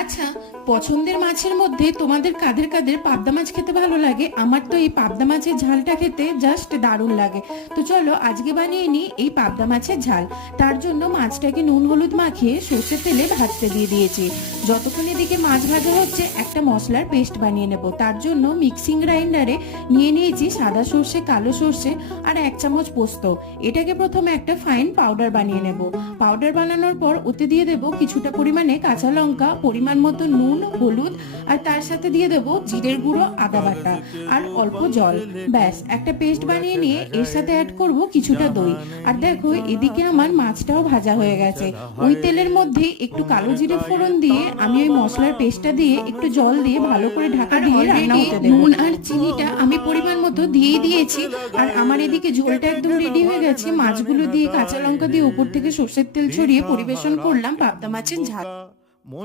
আচ্ছা, পছন্দের মাছের মধ্যে তোমাদের কাদের কাদের পাবদা মাছ খেতে ভালো লাগে? আমার তো এই পাবদা মাছের ঝালটা খেতে জাস্ট দারুণ লাগে। তো চলো আজকে বানিয়ে নিই এই পাবদা মাছের ঝাল। তার জন্য মাছটাকে নুন হলুদ মাখিয়ে সর্ষের তেলে ভাজতে দিয়ে দিয়েছি। যতক্ষণ এদিকে মাছ ভাজা হচ্ছে একটা মশলার পেস্ট বানিয়ে নেব। তার জন্য মিক্সিং গ্রাইন্ডারে নিয়ে নিয়েছি সাদা সর্ষে, কালো সর্ষে আর 1 চামচ পোস্ত। এটাকে প্রথমে একটা ফাইন পাউডার বানিয়ে নেব। পাউডার বানানোর পর ওতে দিয়ে দেব কিছুটা পরিমাণে কাঁচা লঙ্কা, পরিমাণ মতো নুন, হলুদ আর তার সাথে দিয়ে দেব জিরের গুঁড়ো, আদা বাটা আর অল্প জল। ব্যাস একটা পেস্ট বানিয়ে নিয়ে এর সাথে অ্যাড করব কিছুটা দই। আর দেখো এদিকে আমার মাছটাও ভাজা হয়ে গেছে। ওই তেলের মধ্যে একটু কালো জিরে ফোড়ন দিয়ে আমি ওই মশলার পেস্টটা দিয়ে একটু জল দিয়ে ভালো করে ঢাকা দিয়ে রান্না হতে দেব। নুন আর চিনিটা আমি পরিমাণ মতো দিয়েই দিয়েছি। আর আমার এদিকে ঝোলটা একদম রেডি হয়ে গেছে। মাছগুলো দিয়ে কাঁচা লঙ্কা দিয়ে উপর থেকে সর্ষের তেল ছড়িয়ে পরিবেশন করলাম পাবদা মাছের ঝাল।